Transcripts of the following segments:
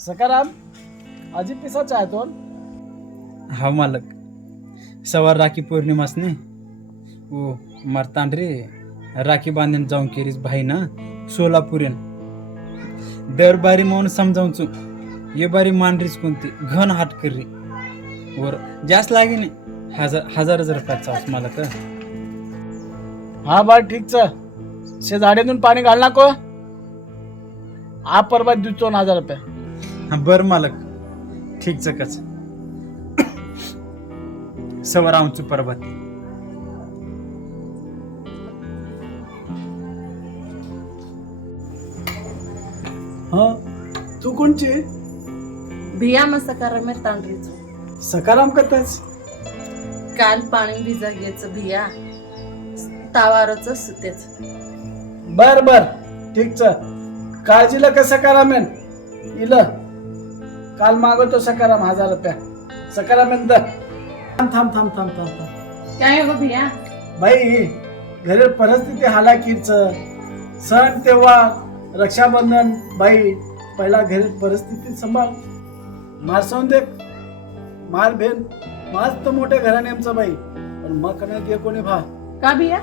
सकाराम अजी पिसा चाय तो हा मालक. सवार राखी पौर्णिमासने ओ मारतांड्रे. राखी बांधून जाऊन केरीस भाई ना. सोलापुरेन. दर बारी म्हणून समजावचो ये बारी मांडरीच कोणती? घन हाट करी. वर जास्त लागे नाही हजार हजार हजार रुपयाचा चावस मला तर हा बा ठीकच शे झाडेतून पाणी घाल नको आ परवा ना हजार रुपये. हा बर मालक. ठीकच कच सवार आमचं परबत हा? तू कोणची? भिया मसकारा में तांडरीच सकाराम करतास काल पाणी भिजा घ्यायचं भिया. तावारच सुतेच. बर बर. ठीकच काळजीला का सकाराम इल. काल मागवतो सकाराम हजार रुपया. सकाराम द थांब थांब थांब थांब थांब. थांब काय हो भिया? बाई घरी परिस्थिती हालाकीच. सण तेव्हार रक्षाबंधन बाई पहिला घरी परिस्थिती सांभाळ. मारसवून दे मार भेन. मस्त मोठे घराणे आमचं बाई पण मग नाही दे कोणी भा. का भिया?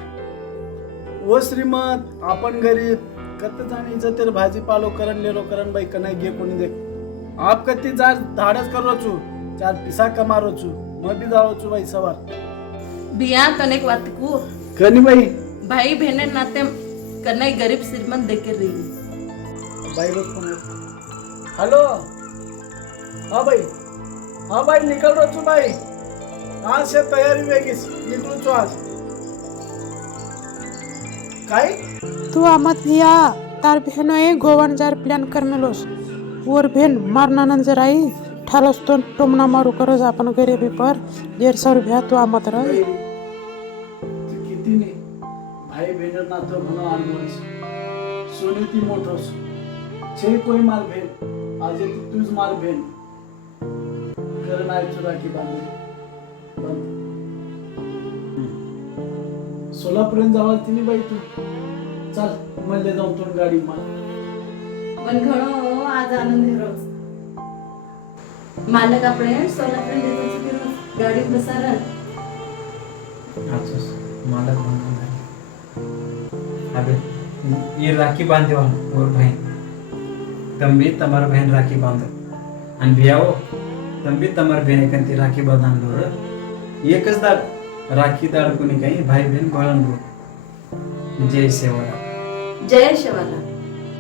ओ श्रीमत आपण गरीब कत जाणी जतेर भाजीपालो करण लेलो करण बाई कनाई घे कोणी दे. आप कती जा धाडस करो छु चार पिसा कमारो छु मैं भी जाओ छु बाई सवार. भिया तनेक वात को कनी बाई? भाई बहने नाते कन्हई गरीब श्रीमंत देखे रही बाई बघ कोण हॅलो? हा बाई. हा बाई निकल रो छु बाई. आज से तयारी वेगीस निकलू छु आज. काय? तू आमत भिया तार भेनो ए गोवन जार प्लॅन कर मेलोस वर भेन मारना नंजर आई ठालस तो टोमना मारू करज आपण गरीबी पर देर सौ रुपया तू आमत रह. भाई बहिण नातं म्हणून आणलोस सोनी ती मोठोस. छे कोई माल भेन. आज ती तूच माल भेन. कर नाही तुला की जावा तिने बाई तू. चल म्हणले जाऊन तो गाडी मला पण घणो आज आनंद रोज मालक આપણે સોલાપુર લેતો છે કે રોજ ગાડી બસારા आजच मालक म्हणून अबे ये राखी बांधे और बहन तुम भी तुम्हारा बहन राखी बांधो आणि भियाओ तुम भी तुम्हारा बहन कंती राखी बांधून लो रे. एकच दाड राखी दाड कोणी काही भाई बहीण बाळन जय सेवा જય શિવાલા